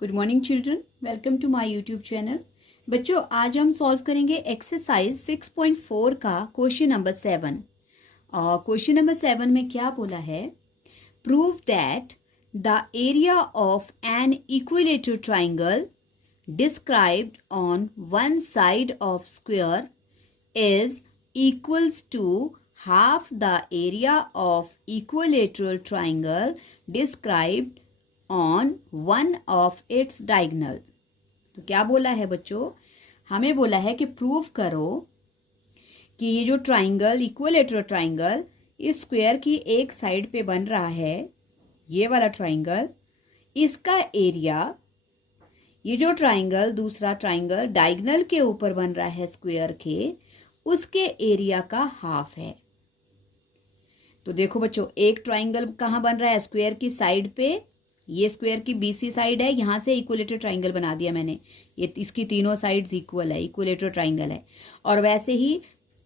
Good morning children, welcome to my YouTube channel. बच्चों, आज हम सॉल्व करेंगे एक्सरसाइज 6.4 का क्वेश्चन नंबर 7। और क्वेश्चन नंबर 7 में क्या बोला है? Prove that the area of an equilateral triangle described on one side of square is equals to half the area of equilateral triangle described on one of its diagonals। तो क्या बोला है बच्चों? हमें बोला है कि प्रूव करो कि ये जो ट्राइंगल इक्विलेटरल ट्राइंगल इस स्क्वायर की एक साइड पे बन रहा है, ये वाला ट्राइंगल, इसका एरिया, ये जो ट्राइंगल दूसरा ट्राइंगल डायगोनल के ऊपर बन रहा है स्क्वायर के, उसके एरिया का हाफ है। तो देखो बच्चों, एक ट्राइंगल कहाँ बन रहा है? स्क्वायर की साइड पे। ये स्क्वायर की बीसी साइड है, यहां से इक्विलेटरल ट्राइंगल बना दिया मैंने। ये इसकी तीनों साइड्स इक्वल है, इक्विलेटरल ट्राइंगल है। और वैसे ही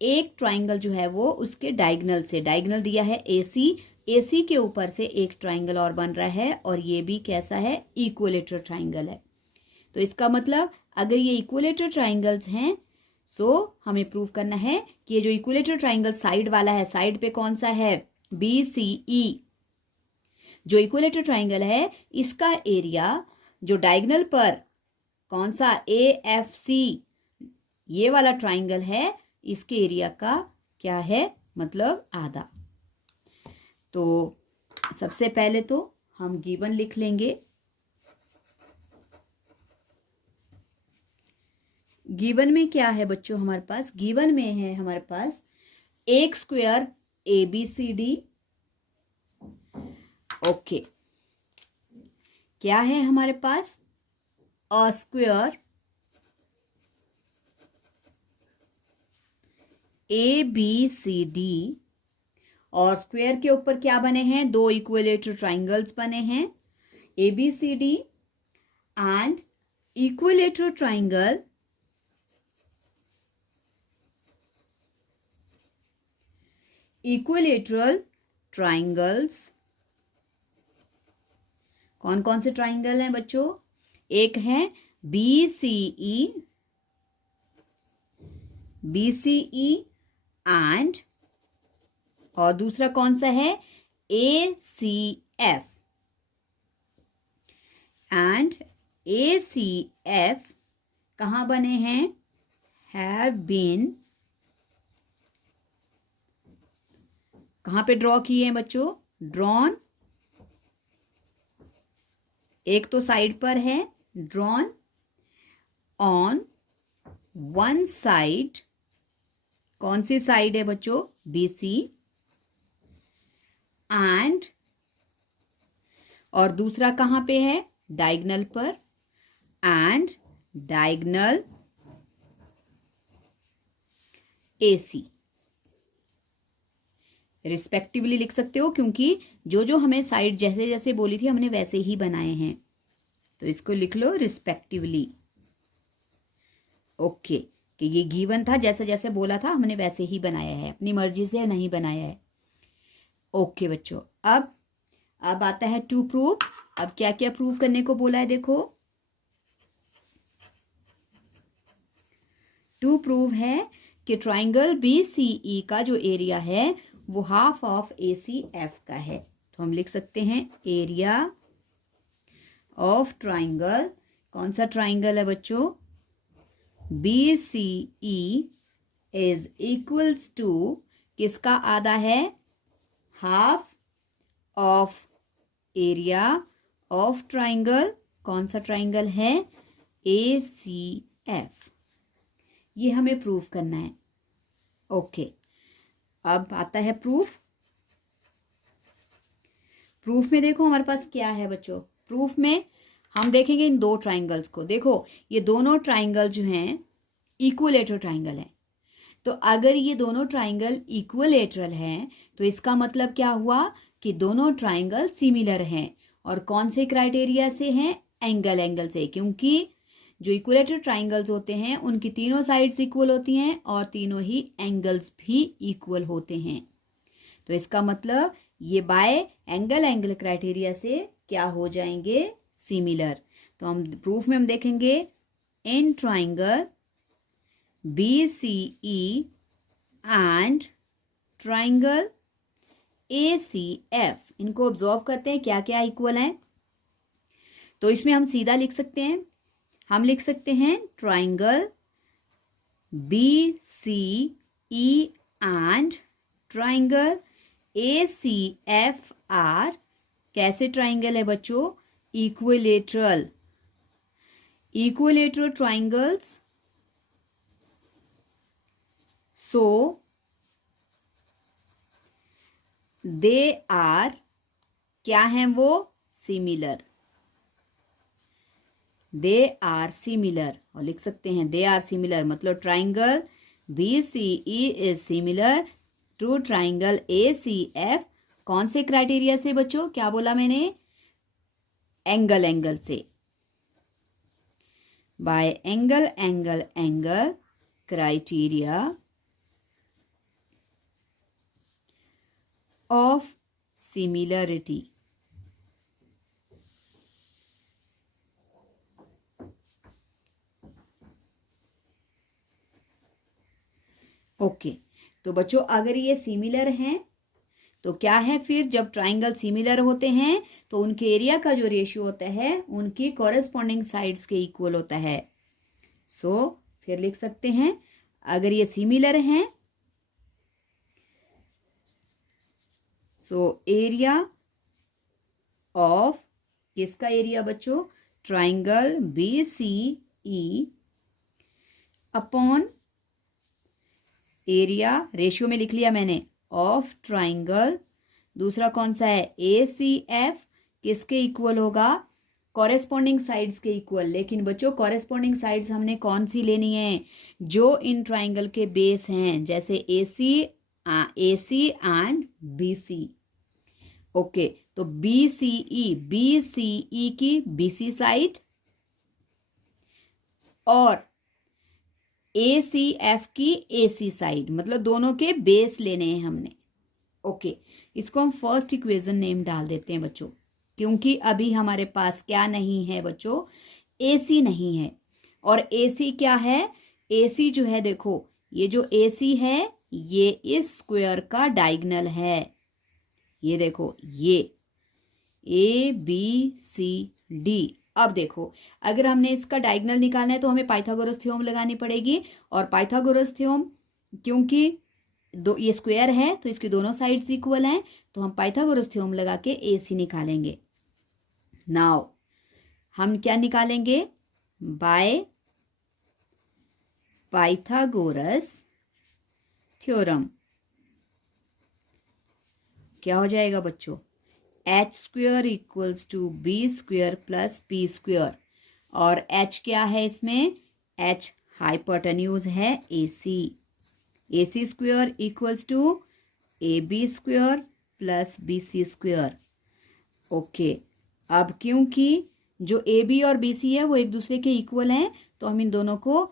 एक ट्राइंगल जो है वो उसके डायगोनल से, डायगोनल दिया है एसी, एसी के ऊपर से एक ट्राइंगल और बन रहा है, और ये भी कैसा है? इक्विलेटरल ट्राइंगल है। तो इसका मतलब अगर ये इक्विलेटरल ट्राइंगल्स हैं, हमें प्रूव करना है कि ये जो इक्विलेटरल ट्राइंगल साइड वाला है, साइड पे कौन सा है? BCE। जो इक्विलेटरल ट्राइंगल है इसका एरिया जो डायगोनल पर कौन सा? AFC, ये वाला ट्राइंगल है, इसके एरिया का क्या है? मतलब आधा। तो सबसे पहले तो हम गिवन लिख लेंगे। गिवन में क्या है बच्चों हमारे पास? गिवन में है हमारे पास एक स्क्वायर ABCD। ओके, क्या है हमारे पास? अ स्क्वायर ABCD, और स्क्वायर के ऊपर क्या बने हैं? दो इक्विलेटरल ट्राइंगल्स बने हैं, ABCD and equilateral triangle equilateral triangles. कौन कौन से ट्राइंगल हैं बच्चों? एक है BCE, BCE एंड, और दूसरा कौन सा है? ACF। एंड ACF कहाँ बने हैं? हैव बीन, कहाँ पे ड्रॉ किए हैं बच्चों? ड्रॉन, एक तो साइड पर है, ड्रॉन ऑन वन साइड। कौन सी साइड है बच्चों? BC। एंड, और दूसरा कहाँ पे है? डायगोनल पर। एंड डायगोनल AC रिस्पेक्टिवली लिख सकते हो, क्योंकि जो जो हमें साइड जैसे जैसे बोली थी हमने वैसे ही बनाए हैं। तो इसको लिख लो रिस्पेक्टिवली। ओके, कि ये गिवन था, जैसे जैसे बोला था हमने वैसे ही बनाया है, अपनी मर्जी से नहीं बनाया है। ओके बच्चों, अब आता है टू प्रूव। अब क्या क्या प्रूव करने को बोला है? देखो, टू प्रूव है कि ट्राइंगल BCE का जो एरिया है वो हाफ ऑफ ACF का है। तो हम लिख सकते हैं एरिया ऑफ ट्राइंगल, कौन सा ट्राइंगल है बच्चों? BCE इज इक्वल्स टू, किसका आधा है? Half of area of triangle, कौन सा ट्राइंगल है? ACF। ये हमें प्रूफ करना है। ओके, अब आता है प्रूफ। प्रूफ में देखो हमारे पास क्या है बच्चों? प्रूफ में हम देखेंगे इन दो ट्राइंगल्स को। देखो, ये दोनों ट्राइंगल जो हैं इक्विलेटरल ट्राइंगल है। तो अगर ये दोनों ट्राइंगल इक्विलेटरल हैं तो इसका मतलब क्या हुआ? कि दोनों ट्राइंगल सिमिलर हैं। और कौन से क्राइटेरिया से हैं? एंगल से, क्योंकि जो इक्विलेटरल ट्राइंगल्स होते हैं उनकी तीनों साइड्स इक्वल होती हैं और तीनों ही एंगल्स भी इक्वल होते हैं। तो इसका मतलब ये बाय एंगल क्राइटेरिया से क्या हो जाएंगे? सिमिलर। तो हम प्रूफ में हम देखेंगे in triangle BCE and triangle ACF, इनको ऑब्जर्व करते हैं क्या क्या इक्वल है। तो इसमें हम सीधा लिख सकते हैं, हम लिख सकते हैं triangle BCE and triangle ACF are कैसे ट्राइंगल है बच्चों, equilateral triangles. So they are क्या हैं वो, सिमिलर, दे आर सिमिलर, और लिख सकते हैं दे आर सिमिलर, मतलब triangle BCE is similar to triangle ACF। कौन से क्राइटेरिया से बच्चों, क्या बोला मैंने, एंगल से, bye angle criteria of similarity. Okay, तो बच्चों अगर ये सिमिलर हैं तो क्या है, फिर जब ट्राइंगल सिमिलर होते हैं तो उनके एरिया का जो रेशियो होता है उनकी कॉरेस्पॉन्डिंग साइड्स के इक्वल होता है। सो फिर लिख सकते हैं अगर ये सिमिलर हैं सो एरिया ऑफ, किसका एरिया बच्चों, triangle BCE upon area, ratio में लिख लिया मैंने, ऑफ ट्राइंगल, दूसरा कौन सा है ACF, किसके इक्वल होगा, कॉरेस्पॉन्डिंग साइड्स के इक्वल। लेकिन बच्चों कॉरेस्पॉन्डिंग साइड्स हमने कौन सी लेनी है, जो इन ट्राइंगल के बेस हैं, जैसे AC एंड BC। ओके, तो BCE की BC साइड और ACF की AC साइड, मतलब दोनों के बेस लेने हैं हमने। ओके, इसको हम फर्स्ट इक्वेशन नेम डाल देते हैं बच्चों, क्योंकि अभी हमारे पास क्या नहीं है बच्चों, AC नहीं है। और AC क्या है, AC जो है देखो, ये जो AC है ये इस स्क्वायर का डायगोनल है, ये देखो ये ABCD। अब देखो अगर हमने इसका डायगोनल निकालना है तो हमें पाइथागोरस थ्योरम लगानी पड़ेगी, और पाइथागोरस थ्योरम क्योंकि ये स्क्वायर है तो इसकी दोनों साइड्स इक्वल हैं, तो हम पाइथागोरस थ्योरम लगा के AC निकालेंगे। नाउ हम क्या निकालेंगे, बाय पाइथागोरस थ्योरम क्या हो जाएगा बच्चों, H square equals to B square plus P square, और H क्या है इसमें, H हाइपोटेन्यूज है AC square equals to AB square plus BC square. Okay, अब क्योंकि जो AB और BC है वो एक दूसरे के इक्वल हैं तो हम इन दोनों को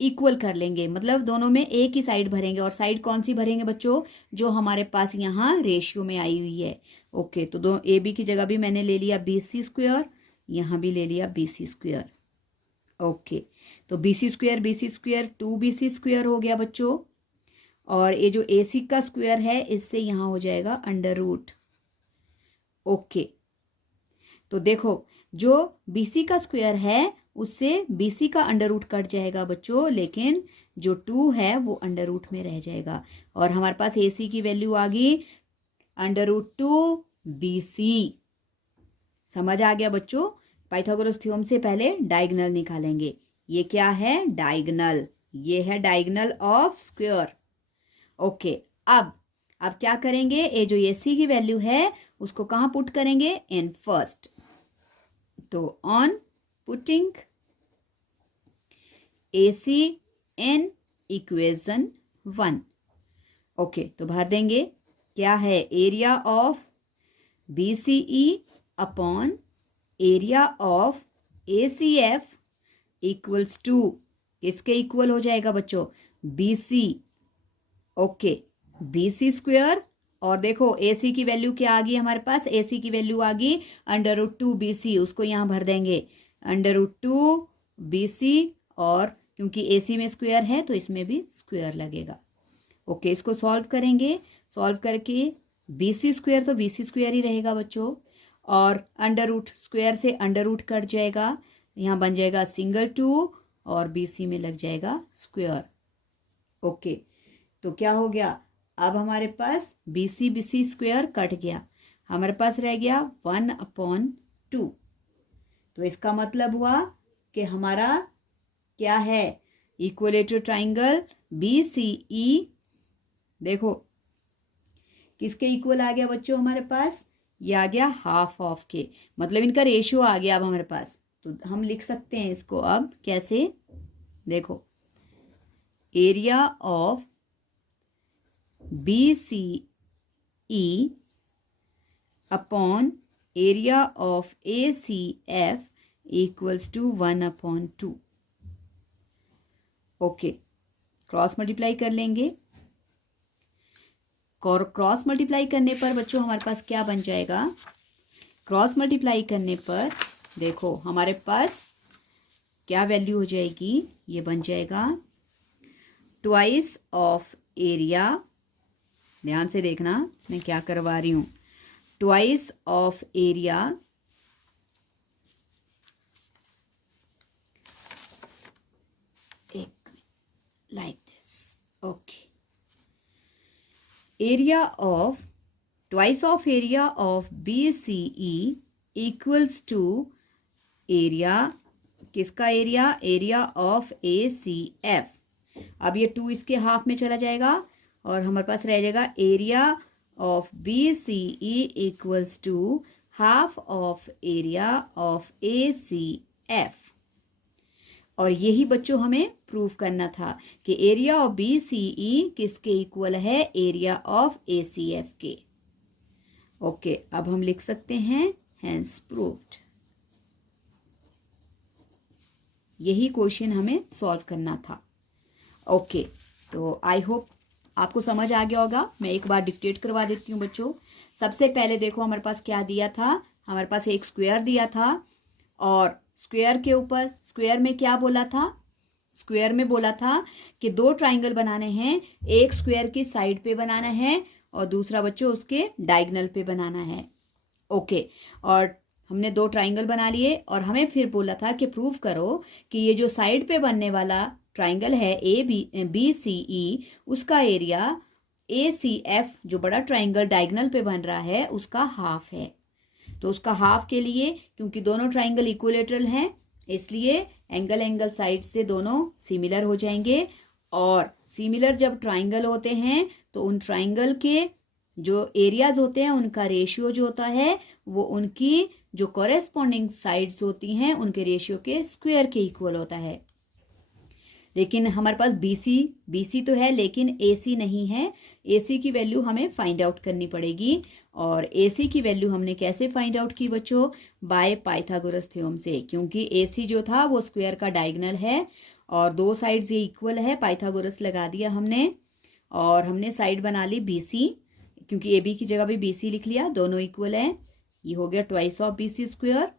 इक्वल कर लेंगे, मतलब दोनों में एक ही साइड भरेंगे, और साइड कौन सी भरेंगे बच्चों, जो हमारे पास यहाँ रेशियो में आई हुई है। ओके, तो दो AB की जगह भी मैंने ले लिया BC स्क्वायर, यहाँ भी ले लिया BC स्क्वायर। ओके, तो BC स्क्वायर 2BC स्क्वायर हो गया बच्चों, और ये जो AC का स्क्वायर है इससे यहाँ हो जाएगा अंडर रूट। ओके, तो देखो जो BC का स्क्वायर है उससे BC का अंडर रूट कट जाएगा बच्चों, लेकिन जो 2 है वो अंडर रूट में रह जाएगा, और हमारे पास AC की वैल्यू आ गई अंडर रूट 2BC। समझ आ गया बच्चों, पाइथागोरस थ्योरम से पहले डायगोनल निकालेंगे। ये क्या है, डायगोनल, ये है डायगोनल ऑफ स्क्वायर। ओके, अब क्या करेंगे, ये जो AC की वैल्यू है उसको कहाँ पुट करेंगे, इन फर्स्ट, तो on putting AC in equation 1। Okay, तो भर देंगे क्या है, area of BCE upon area of ACF equals to, किसके इक्वल हो जाएगा बच्चों, BC। ओके, BC स्क्वायर, और देखो AC की वैल्यू क्या आ गई हमारे पास, AC की वैल्यू आ गई अंडर रूट 2BC, उसको यहाँ भर देंगे √2 BC, और क्योंकि AC में स्क्वायर है तो इसमें भी स्क्वायर लगेगा। ओके, इसको सॉल्व करेंगे। सॉल्व करके BC स्क्वायर तो BC स्क्वायर ही रहेगा बच्चों, और √ स्क्वायर से √ कट जाएगा, यहाँ बन जाएगा √2 और BC में लग जाएगा स्क्वायर। ओके, तो क्या हो गया, अब हमारे पास BC स्क्वायर कट गया, हमारे पास रह गया 1/2। तो इसका मतलब हुआ कि हमारा क्या है, इक्विलेटरल ट्राइंगल BCE, देखो किसके इक्वल आ गया बच्चों हमारे पास, ये आ गया हाफ ऑफ के, मतलब इनका रेशियो आ गया अब हमारे पास। तो हम लिख सकते हैं इसको अब कैसे, देखो area of BCE upon area of ACF equals to 1/2। Okay, cross multiply कर लेंगे, क्रॉस मल्टीप्लाई करने पर बच्चों हमारे पास क्या बन जाएगा, क्रॉस मल्टीप्लाई करने पर देखो हमारे पास क्या वैल्यू हो जाएगी, ये बन जाएगा ट्वाइस ऑफ एरिया, ध्यान से देखना मैं क्या करवा रही हूं, twice of area like this. Okay, area of twice of area of BCE equals to area, किसका एरिया, एरिया ऑफ ACF। अब ये 2 इसके हाफ में चला जाएगा और हमारे पास रह जाएगा area of BCE equals to half of area of ACF। और यही बच्चों हमें प्रूव करना था कि एरिया ऑफ BCE किसके इक्वल है, एरिया ऑफ ACF के। ओके, अब हम लिख सकते हैं हेंस प्रूव्ड। यही क्वेश्चन हमें सॉल्व करना था। ओके, तो आई होप आपको समझ आ गया होगा। मैं एक बार डिक्टेट करवा देती हूँ बच्चों। सबसे पहले देखो हमारे पास क्या दिया था, हमारे पास एक स्क्वायर दिया था, और स्क्वायर के ऊपर, स्क्वायर में क्या बोला था, स्क्वायर में बोला था कि 2 ट्राइंगल बनाने हैं, एक स्क्वायर की साइड पे बनाना है और दूसरा बच्चों उसके डायगोनल पे बनाना है। ओके, और हमने 2 ट्राइंगल बना लिए और हमें फिर बोला था कि प्रूव करो कि ये जो साइड पे बनने वाला ट्राइंगल है BCE, उसका एरिया ACF जो बड़ा ट्राइंगल डायगोनल पे बन रहा है उसका हाफ है। तो उसका हाफ के लिए, क्योंकि दोनों ट्राइंगल इक्विलेटरल हैं, इसलिए एंगल साइड से दोनों सिमिलर हो जाएंगे। और सिमिलर जब ट्राइंगल होते हैं तो उन ट्राइंगल के जो एरियाज होते हैं उनका रेशियो जो होता है वो उनकी जो कॉरेस्पॉन्डिंग साइड्स होती हैं उनके रेशियो के स्क्वायर के इक्वल होता है। लेकिन हमारे पास BC तो है लेकिन AC नहीं है। AC की वैल्यू हमें फाइंड आउट करनी पड़ेगी, और AC की वैल्यू हमने कैसे फाइंड आउट की बच्चों, बाय पाइथागोरस थ्योरम से, क्योंकि AC जो था वो स्क्वायर का डायगोनल है और 2 साइड्स ये इक्वल है, पाइथागोरस लगा दिया हमने और हमने साइड बना ली BC, क्योंकि AB की जगह भी BC लिख लिया, दोनों इक्वल हैं। ये हो गया ट्वाइस ऑफ BC स्क्वायर,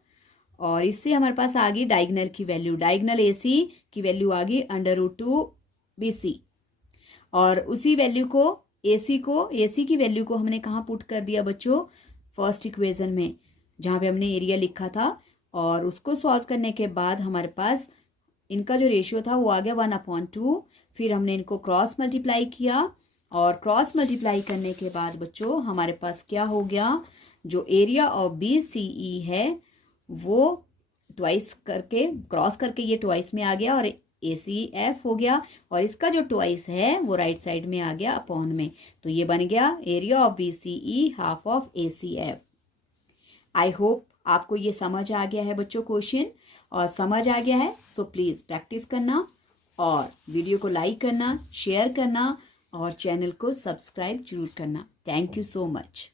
और इससे हमारे पास आ गई डायगोनल की वैल्यू, डायगोनल AC की वैल्यू आ गई √2 BC। और उसी वैल्यू को AC की वैल्यू को हमने कहाँ पुट कर दिया बच्चों, फर्स्ट इक्वेशन में जहाँ पे हमने एरिया लिखा था, और उसको सॉल्व करने के बाद हमारे पास इनका जो रेशियो था वो आ गया 1/2। फिर हमने इनको क्रॉस मल्टीप्लाई किया, और क्रॉस मल्टीप्लाई करने के बाद बच्चों हमारे पास क्या हो गया, जो एरिया ऑफ BCE है वो ट्वाइस करके, क्रॉस करके ये ट्वाइस में आ गया और ACF हो गया, और इसका जो ट्वाइस है वो राइट साइड में आ गया अपॉन में। तो ये बन गया area of BCE half of ACF। I hope आपको ये समझ आ गया है बच्चों क्वेश्चन, और समझ आ गया है सो प्लीज़ प्रैक्टिस करना और वीडियो को लाइक करना, शेयर करना और चैनल को सब्सक्राइब जरूर करना। Thank you so much.